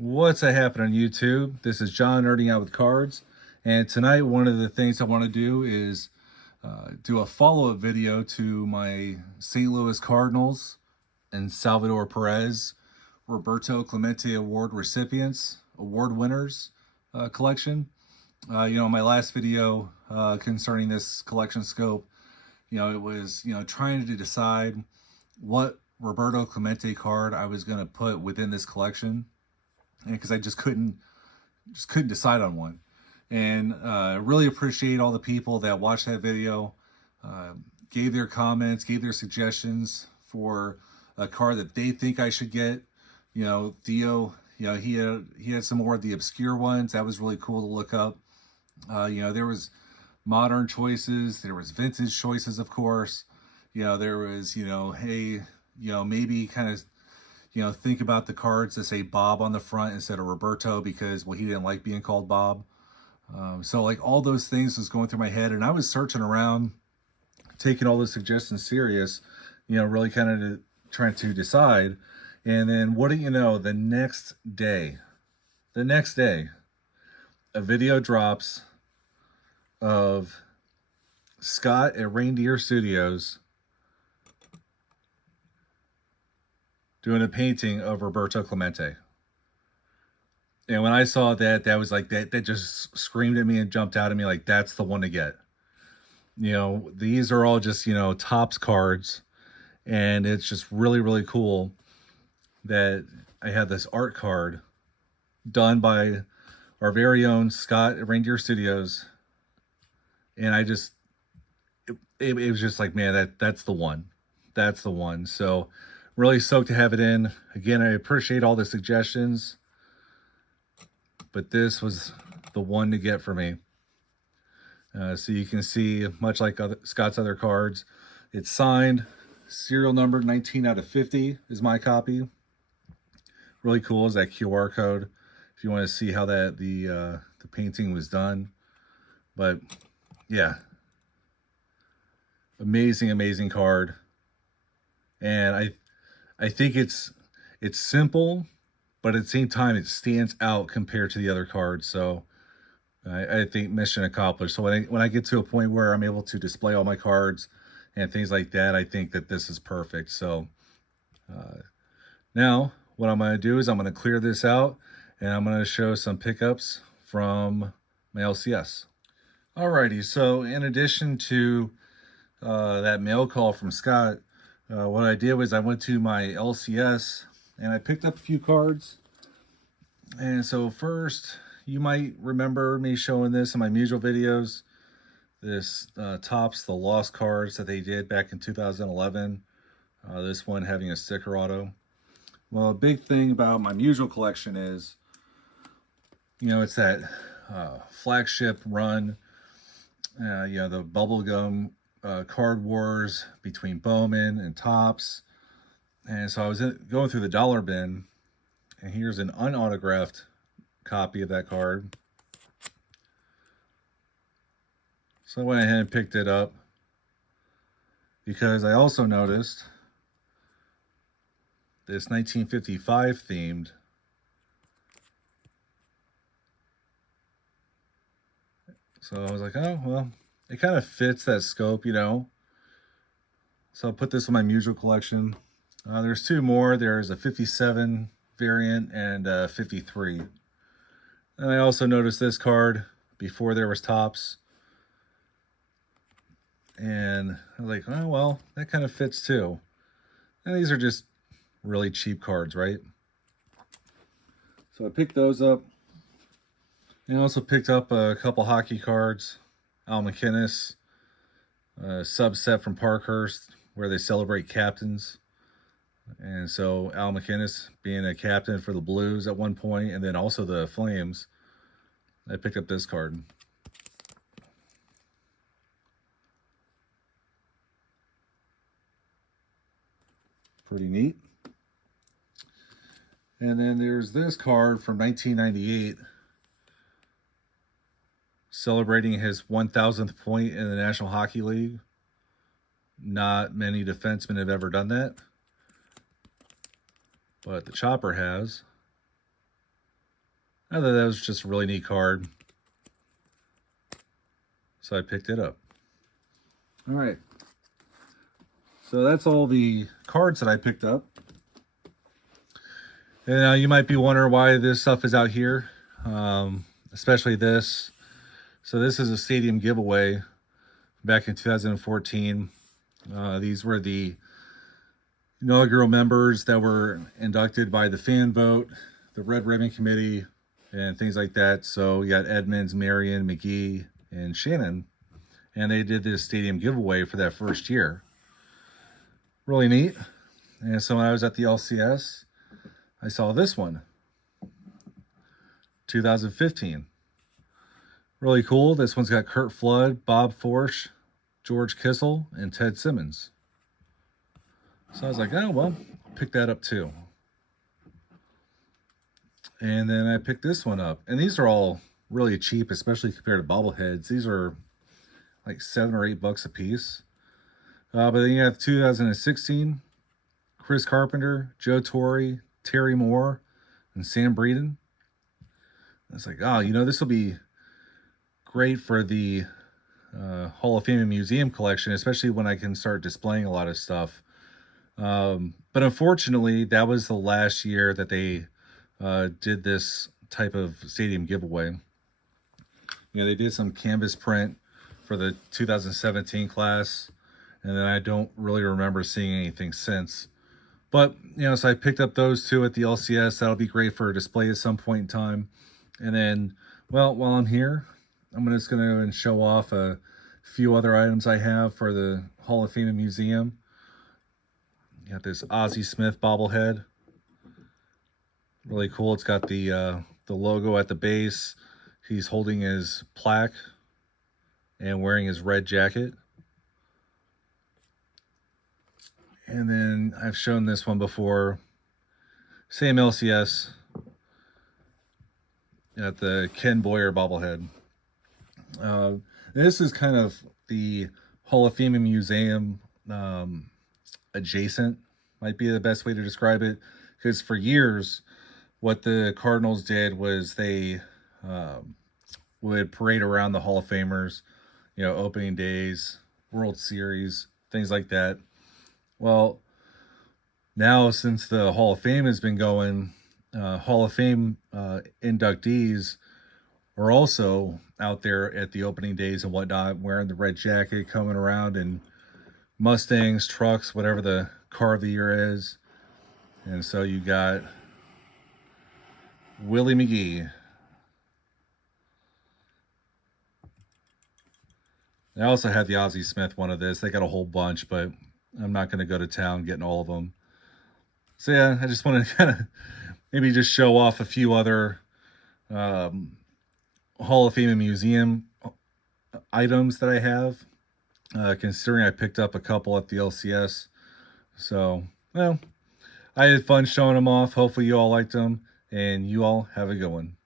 What's happening, YouTube? This is John Nerding Out with Cards, and tonight one of the things I want to do is do a follow-up video to my St. Louis Cardinals and Salvador Perez Roberto Clemente Award recipients, award winners collection. My last video concerning this collection scope, it was, trying to decide what Roberto Clemente card I was going to put within this collection, because I just couldn't decide on one. And really appreciate all the people that watched that video, gave their comments, gave their suggestions for a card that they think I should get. Theo, he had some more of the obscure ones. That was really cool to look up. There was modern choices, there was vintage choices, of course. There was, hey, maybe kind of, think about the cards that say Bob on the front instead of Roberto because, well, he didn't like being called Bob. So like all those things was going through my head, and I was searching around, taking all the suggestions serious, really kind of trying to decide. And then what do you know, the next day, a video drops of Scott at Reindeer Studios doing a painting of Roberto Clemente. And when I saw that, that was like, that just screamed at me and jumped out at me like, that's the one to get. These are all just, Topps cards. And it's just really, really cool that I have this art card done by our very own Scott at Reindeer Studios. And I just, it was just like, man, that's the one. That's the one. So really stoked to have it in. Again, I appreciate all the suggestions, but this was the one to get for me. So you can see, much like Scott's other cards, it's signed, serial number 19 out of 50 is my copy. Really cool is that QR code if you want to see how that the painting was done. But yeah, amazing card. And I think it's simple, but at the same time it stands out compared to the other cards. So I think mission accomplished. So when I get to a point where I'm able to display all my cards and things like that, I think that this is perfect. So now what I'm going to do is I'm going to clear this out, and I'm going to show some pickups from my LCS. Alrighty, so in addition to that mail call from Scott, what I did was I went to my LCS and I picked up a few cards. And so first, you might remember me showing this in my mutual videos. This Topps the Lost cards that they did back in 2011. This one having a sticker auto. Well, a big thing about my mutual collection is, it's that flagship run, the bubblegum card wars between Bowman and Topps. And so I was going through the dollar bin, and here's an unautographed copy of that card. So I went ahead and picked it up because I also noticed this 1955 themed So I was like, oh, well, it kind of fits that scope, So I'll put this in my mutual collection. There's two more. There's a 57 variant and a 53. And I also noticed this card before there was Topps. And I was like, oh, well, that kind of fits too. And these are just really cheap cards, right? So I picked those up. And I also picked up a couple hockey cards. Al McInnes, a subset from Parkhurst, where they celebrate captains. And so Al McInnes being a captain for the Blues at one point, and then also the Flames, I picked up this card. Pretty neat. And then there's this card from 1998, celebrating his 1,000th point in the National Hockey League. Not many defensemen have ever done that, but the Chopper has. I thought that was just a really neat card, so I picked it up. All right. So that's all the cards that I picked up. And you might be wondering why this stuff is out here, especially this. So this is a stadium giveaway back in 2014. These were the inaugural members that were inducted by the fan vote, the Red Ribbon Committee, and things like that. So you got Edmonds, Marion, McGee, and Shannon. And they did this stadium giveaway for that first year. Really neat. And so when I was at the LCS, I saw this one, 2015. Really cool. This one's got Kurt Flood, Bob Forsch, George Kissel, and Ted Simmons. So I was like, oh, well, I'll pick that up too. And then I picked this one up. And these are all really cheap, especially compared to bobbleheads. These are like $7 or $8 a piece. But then you have 2016, Chris Carpenter, Joe Torre, Terry Moore, and Sam Breeden. It's like, oh, you know, this will be great for the Hall of Fame and Museum collection, especially when I can start displaying a lot of stuff. But unfortunately, that was the last year that they did this type of stadium giveaway. You know, they did some canvas print for the 2017 class, and then I don't really remember seeing anything since. But, you know, so I picked up those two at the LCS. That'll be great for a display at some point in time. And then, well, while I'm here, I'm just going to show off a few other items I have for the Hall of Fame and Museum. You got this Ozzie Smith bobblehead. Really cool. It's got the logo at the base. He's holding his plaque and wearing his red jacket. And then I've shown this one before. Same LCS. Got the Ken Boyer bobblehead. This is kind of the Hall of Fame and Museum adjacent, might be the best way to describe it. Because for years, what the Cardinals did was they would parade around the Hall of Famers, you know, opening days, World Series, things like that. Well, now since the Hall of Fame has been going, Hall of Fame inductees are also out there at the opening days and whatnot, wearing the red jacket, coming around in Mustangs, trucks, whatever the car of the year is. And so you got Willie McGee. I also had the Ozzie Smith one of this. They got a whole bunch, but I'm not going to go to town getting all of them. So yeah, I just want to kind of maybe just show off a few other Hall of Fame and Museum items that I have, considering I picked up a couple at the LCS. So, well, I had fun showing them off. Hopefully you all liked them, and you all have a good one.